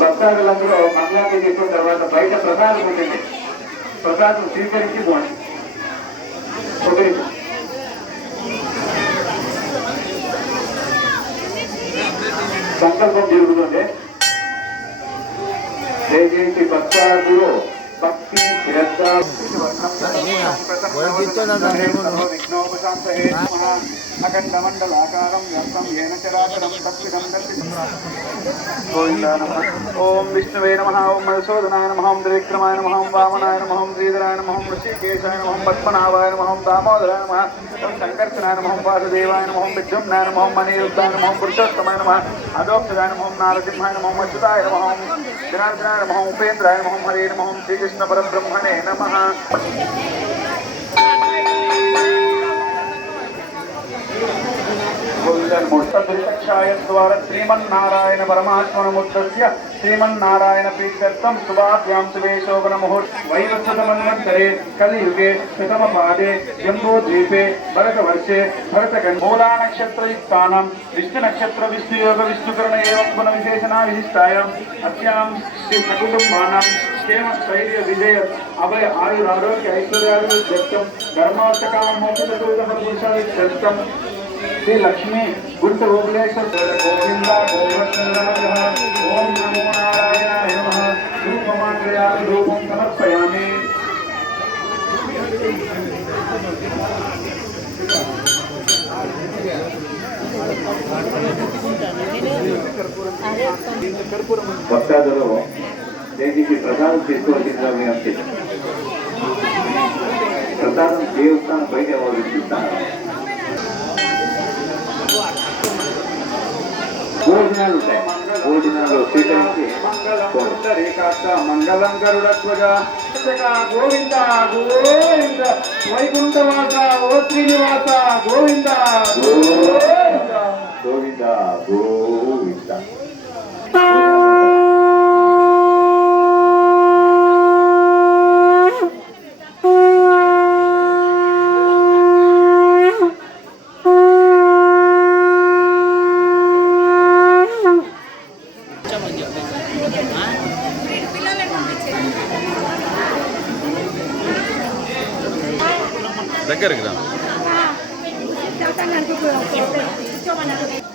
భక్తాదులందరూ మంగళాన్ని చెప్పిన తర్వాత బయట ప్రసాదం ఉంటుంది. ప్రసాదం స్వీకరించి పోండి. సంకల్పం జరుగుతుంది. దయచేసి భక్తాదులు భక్తి శ్రద్ధ అఖండ మండలాకారం వ్యాసం ఏన చరాచరం తత్విదం ఓం విష్ణువే నమః ఓం మధుసూదనాయ నమః ఓం త్రివిక్రమాయ నమః ఓం వామనాయ నమః ఓం శ్రీధరాయ నమః ఓం ఋషికేశాయ నమః ఓం పద్మనాభాయ నమః ఓం దామోదరాయ నమః ఓం శంకర్షణాయ నమః ఓం వాసుదేవాయ నమః ఓం విద్యుమ్నాయ నమః ఓం మణిరుద్ధాయ నమః ఓం పురుషోత్తమాయ నమః అదోక్షదాయ నమః ఓం నారసింహాయ నమః ఓం అచ్యుతాయ నమః ఓం జనార్దనాయ నమః ఓం ఉపేంద్రాయ నమః ఓం హరే నమః ఓం శ్రీకృష్ణ పరబ్రహ్మణే నమః. द्वारा श्रीमन्नारायण परमात्मनमुद्दस्य श्रीमन्नारायण प्रीत्यर्थं शुभाभ्यां शुभे शोभनमुहूर्त वैवस्वतमन्वन्तरे कलियुगे शतमपादे जम्बूद्वीपे भरतवर्षे भरतखण्डे मूला नक्षत्रयुक्तानां विष्णुनक्षत्र विष्णुयोग विष्णुकर्ण एवं गुणविशेषणा विशिष्टायाम् अस्यां सकुटुम्बानां क्षेम स्थैर्य विजय अभय आयुरारोग्य ऐश्वर्याभिवृद्ध्यर्थं धर्मार्थकामोक्षितपुरुषार्थं श्री लक्ष्मी गुंट ओबलेश्वर गोविंद ओम नमो नारायणाय नमः रूपमात्रयामि रूपं समर्पयामि. భక్తాదులు దేనికి ప్రసాదం తీసుకోవాల్సిందిగా విజ్ఞప్తి. ప్రసాదం దేవస్థానం బయట ఇస్తాను. భోజనాలు ఉంటాయి. భోజనాలు స్వీకరించి మంగళం గరుడధ్వజ గోవింద గోవింద వైకుంఠవాస ఓ శ్రీనివాస గోవింద గోవింద గోవింద గోవింద.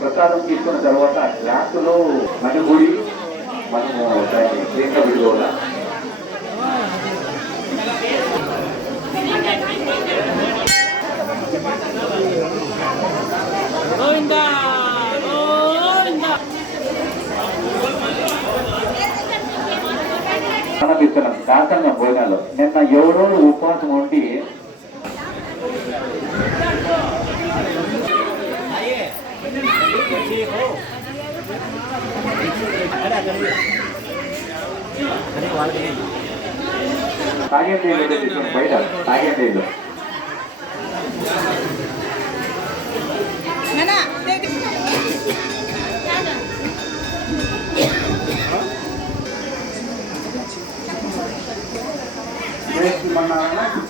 ప్రసాదం తీసుకున్న తర్వాత గ్లాసులో మన గుడి మనము దాన్ని క్లీన్గా విడుదల అనిపిస్తున్నాం. దాంతంగా భోజనాలు నిన్న ఎవరో ఉపవాసం ఉండి తాగే నీళ్ళు బయట తాగే నీళ్ళు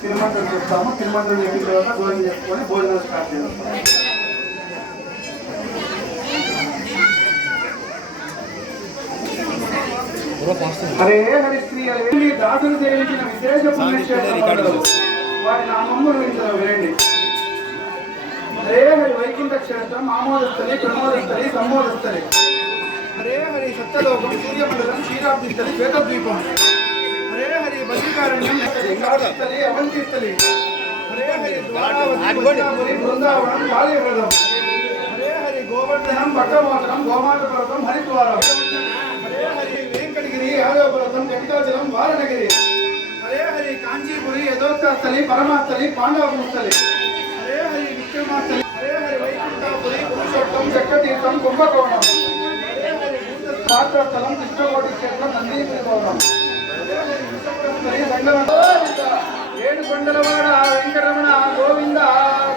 తిరుమంత్రం చెప్తాము. తిరుమంత్రం చెప్పిన తర్వాత భోజనం చేసుకొని భోజనం స్టార్ట్ చేస్తాము. హరే హరి శ్రీ హరి దాసులు సేవించిన విశేష పుణ్యక్షేత్రం వారి నామమును వినండి. హరే హరి వైకుంఠ క్షేత్రం ఆమోదస్థలి ప్రమోదస్థలి సంబోధస్థలి హరే హరి సత్యలోకం సూర్యమండలం క్షీరాబ్దిస్థలి శ్వేతద్వీపం హరే హరి బద్రికారణ్యం స్థలి అవంతిస్థలి హరే హరి ద్వారావతి బృందావనం బాల్యవ్రతం హరే హరి గోవర్ధనం భట్టమోచనం గోమాత పర్వతం హరిద్వారం హరే హరి వెంకటగిరి యాదవపర్వతం జటికాచలం వారణగిరి హరే హరి కాంచీపురి యథోత్తస్థలి పరమాస్థలి పాండవస్థలి హరే హరి విక్రమాస్థలి హరే హరి వైకుంఠపురి పురుషోత్తం చక్రతీర్థం కుంభకోణం హరే హరి పాత్రస్థలం కృష్ణకోటి క్షేత్రం నందీపురి భవనం హరే హరి విశ్వస్థలి రంగనాథ ఏడుకొండలవాడ వెంకటరమణ గోవింద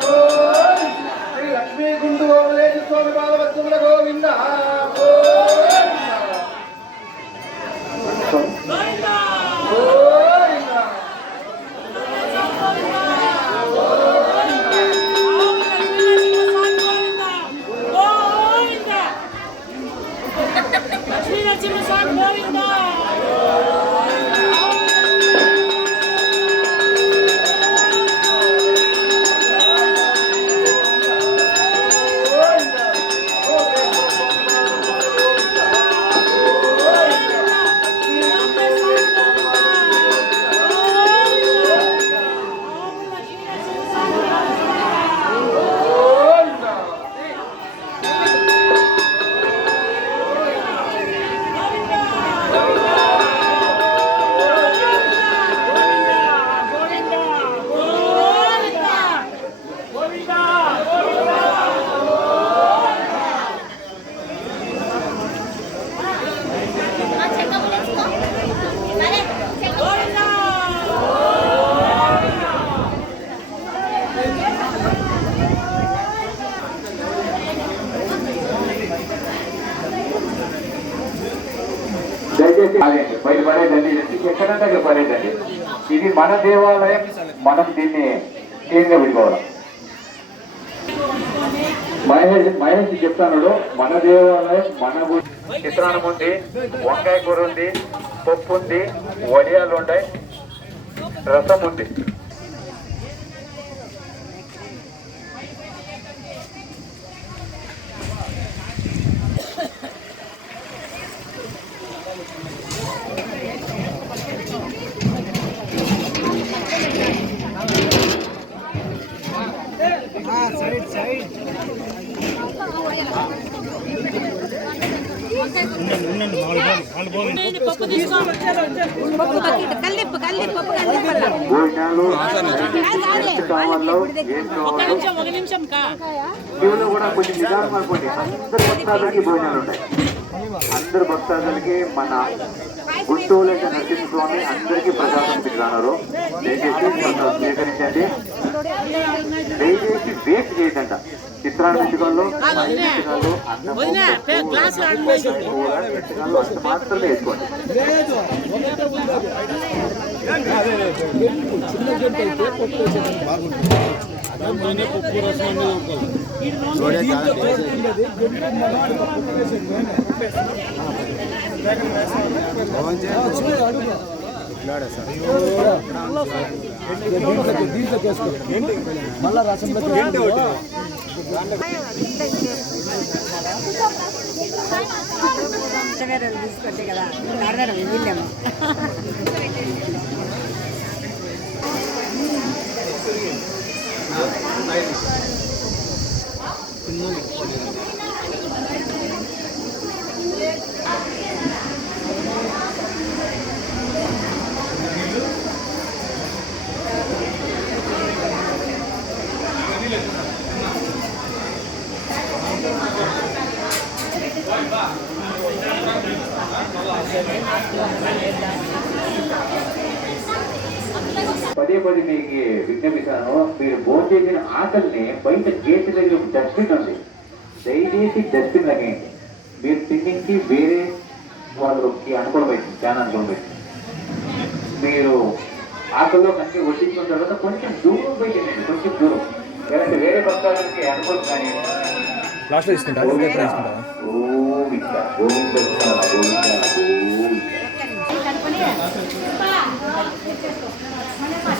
గోవింద శ్రీ లక్ష్మీ గుండు ఓవలేజు స్వామి పాదవత్సముల గోవింద దయచేసి బయట పడేదండి, ఎక్కడంటే పడేదండి. ఇది మన దేవాలయం, మనం దీన్ని క్లీన్గా పెట్టుకోవాలి. మహేష్ చెప్తాను, మన దేవాలయం మన చిత్రాన్నం ఉంది, వంకాయ కూర ఉంది, పప్పు ఉంది, వడియాలు ఉన్నాయి, రసం ఉంది. భోజనాలు కూడా కొంచెం నిదానం అనుకోండి. అందరు భక్తాదులకి భోజనాలు ఉన్నాయి. అందరు భక్తాదులకి మన గుంటూరు నరసింహస్వామి అందరికీ ప్రసాదం పెట్టుకున్నారు. దయచేసి స్వీకరించండి. దయచేసి వేస్ట్ చేయదంట. చిత్రాన్ని పెట్టుకోళ్ళు, అంత మాత్రమే వేసుకోండి. మళ్ళా రసంలో తీసుకొచ్చే కదా వీళ్ళేమో పదే పదే మీకు విజ్ఞాపిస్తాను, మీరు భోజనం చేసిన ఆకలిని బయట గేట్ దగ్గర డస్ట్బిన్ ఉంది, దయచేసి డస్ట్బిన్ తగ్గండి. మీరు తిన్నికి వేరే వాళ్ళకి అనుకూలమైంది, చాలా అనుకూలమైంది. మీరు ఆకల్లో కనుక వడ్డించుకున్న తర్వాత కొంచెం దూరం పోయిందండి, కొంచెం దూరం. లేదంటే వేరే పక్షాలకి అనుకూలం కానీ లాస్ట్లో తీసుకుంటారు. గోవింద గోవింద గోవింద